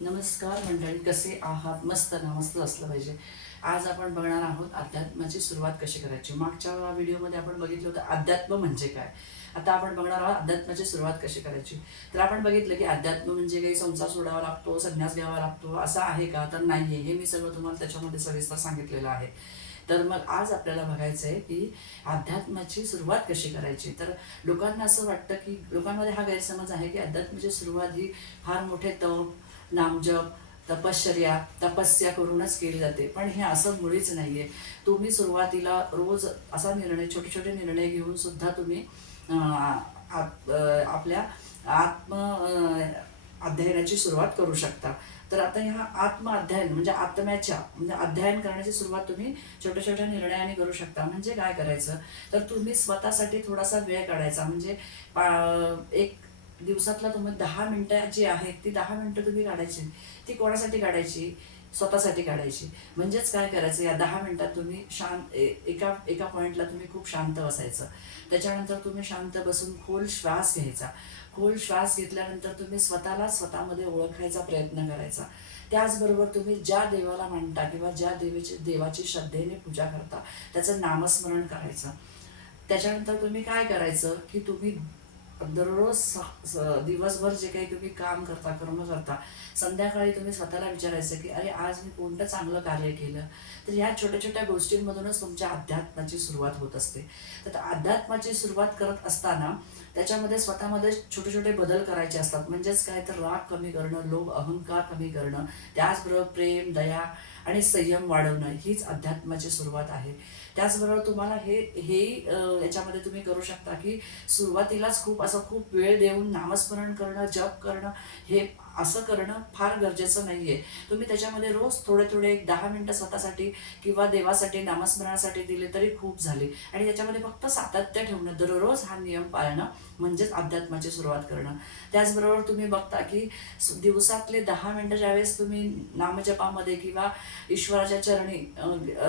नमस्कार मंडळी, कसे आहात? मस्त ना, मस्त असलं पाहिजे. आज आपण बघणार आहोत अध्यात्माची सुरुवात कशी करायची. मागच्या व्हिडिओमध्ये आपण बघितलं होतं अध्यात्म म्हणजे काय. आता आपण बघणार आहोत अध्यात्माची सुरुवात कशी करायची. तर आपण बघितलं की अध्यात्म म्हणजे काही संसार सोडावा लागतो, संन्यास घ्यावा लागतो असं आहे का? तर नाही आहे. हे मी सगळं तुम्हाला त्याच्यामध्ये सविस्तर सांगितलेलं आहे. तर मग आज आपल्याला बघायचं आहे की अध्यात्माची सुरुवात कशी करायची. तर लोकांना असं वाटतं की लोकांमध्ये हा गैरसमज आहे की अध्यात्माची सुरुवात ही फार मोठे तप, नामजप, तपश्चर्या, तपस्या करूनच केली जाते. पण हे असं मुळीच नाही आहे. तुम्ही सुरुवातीला रोज असा निर्णय, छोटे छोटे निर्णय घेऊन सुद्धा तुम्ही आपल्या अध्ययनाची सुरुवात करू शकता. तर आता ह्या अध्ययन म्हणजे आत्म्याच्या म्हणजे अध्ययन करण्याची सुरुवात तुम्ही छोट्या छोट्या निर्णयाने करू शकता. म्हणजे काय करायचं, तर तुम्ही स्वतःसाठी थोडासा वेळ काढायचा. म्हणजे एक दिवसातला तुम्ही 10 मिनिटं जी आहेत ती 10 मिनिटं तुम्ही काढायची. ती कोणासाठी काढायची? स्वतःसाठी काढायची. म्हणजेच काय करायचं, या 10 मिनिटात तुम्ही शांत एका एका पॉईंटला तुम्ही खूप शांत बसायचं. त्याच्यानंतर तुम्ही शांत बसून खोल श्वास घ्यायचा. खोल श्वास घेतल्यानंतर तुम्ही स्वतःला स्वतःमध्ये ओळखायचा प्रयत्न करायचा. त्याचबरोबर तुम्ही ज्या देवाला मानता किंवा ज्या देवाची श्रद्धेने पूजा करता त्याचं नामस्मरण करायचं. त्याच्यानंतर तुम्ही काय करायचं की तुम्ही दररोज दिवसभर जे काही तुम्ही काम करता, कर्म करता, संध्याकाळी तुम्ही स्वतःला विचारायचं की अरे आज मी कोणतं चांगलं कार्य केलं. तर ह्या छोट्या छोट्या गोष्टींमधूनच तुमच्या अध्यात्माची सुरुवात होत असते. तर अध्यात्माची सुरुवात करत असताना त्याच्यामध्ये स्वतःमध्ये छोटे छोटे बदल करायचे असतात. म्हणजेच काय, तर राग कमी करणं, लोभ अहंकार कमी करणं, त्याचबरोबर प्रेम, दया आणि संयम वाढवणं हीच अध्यात्माची सुरुवात आहे. त्याचबरोबर तुम्हाला हेही याच्यामध्ये तुम्ही करू शकता की सुरुवातीलाच खूप वेळ देऊन नामस्मरण करणं, जप करणं, हे असं करणं फार गरजेचं नाही आहे. तुम्ही त्याच्यामध्ये रोज थोडे थोडे एक 10 मिनिटं स्वतःसाठी किंवा देवासाठी नामस्मरणासाठी दिले तरी खूप झाले. आणि याच्यामध्ये फक्त सातत्य ठेवणं, दररोज हा नियम पाळणं म्हणजेच अध्यात्माची सुरुवात करणं. त्याचबरोबर तुम्ही बघता की दिवसातले 10 मिनिटं ज्यावेळेस तुम्ही नामजपामध्ये किंवा ईश्वराच्या चरणी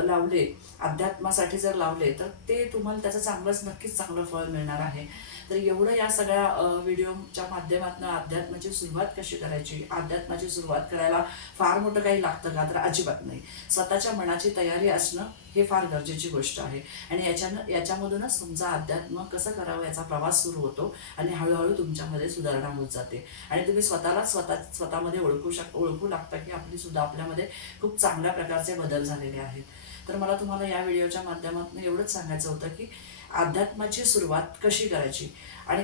लावले, अध्यात्मासाठी जर लावले, तर ते तुम्हाला त्याचं नक्कीच चांगलं फळ मिळणार आहे. तर एवढं या सगळ्या व्हिडिओच्या माध्यमातून अध्यात्माची सुरुवात कशी करायची. अध्यात्माची सुरुवात करायला फार मोठं काही लागतं का? तर अजिबात नाही. स्वतःच्या मनाची तयारी असणं हे फार गरजेची गोष्ट आहे. आणि याच्यामधूनच तुमचा अध्यात्म कसं करावं याचा प्रवास सुरू होतो आणि हळूहळू तुमच्यामध्ये सुधारणा होत जाते. आणि तुम्ही स्वतःमध्ये ओळखू लागता की आपली सुद्धा आपल्यामध्ये खूप चांगल्या प्रकारचे बदल झालेले आहेत. तर मला तुम्हाला या व्हिडिओच्या माध्यमातून एवढंच सांगायचं होतं की अध्यात्माची सुरुवात कशी करायची. आणि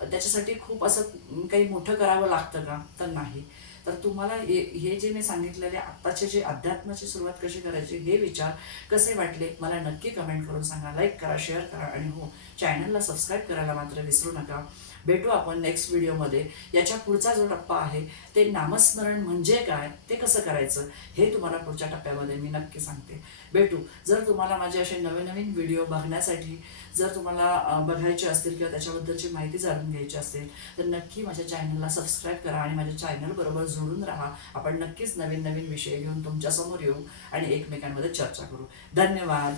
त्याच्यासाठी खूप असं काही मोठं करावं लागतं का? तर नाही. तर तुम्हाला हे जे मी सांगितलेले आत्ताचे जे अध्यात्माची सुरुवात कशी करायची हे विचार कसे वाटले मला नक्की कमेंट करून सांगा. लाईक करा, शेअर करा आणि हो, चॅनलला सबस्क्राईब करायला मात्र विसरू नका. भेटू आपण नेक्स्ट व्हिडिओमध्ये. याच्या पुढचा जो टप्पा आहे ते नामस्मरण म्हणजे काय, ते कसं करायचं, हे तुम्हाला पुढच्या टप्प्यामध्ये मी नक्की सांगते. भेटू. जर तुम्हाला माझे असे नवीन नवीन व्हिडिओ बघण्यासाठी जर तुम्हाला बघायचे असतील किंवा त्याच्याबद्दलची माहिती जाणून घ्यायची असेल तर नक्की माझ्या चॅनलला सबस्क्राईब करा आणि माझ्या चॅनलबरोबर जोडून राहा. आपण नक्कीच नवीन नवीन विषय घेऊन तुमच्यासमोर येऊ आणि एकमेकांमध्ये चर्चा करू. धन्यवाद.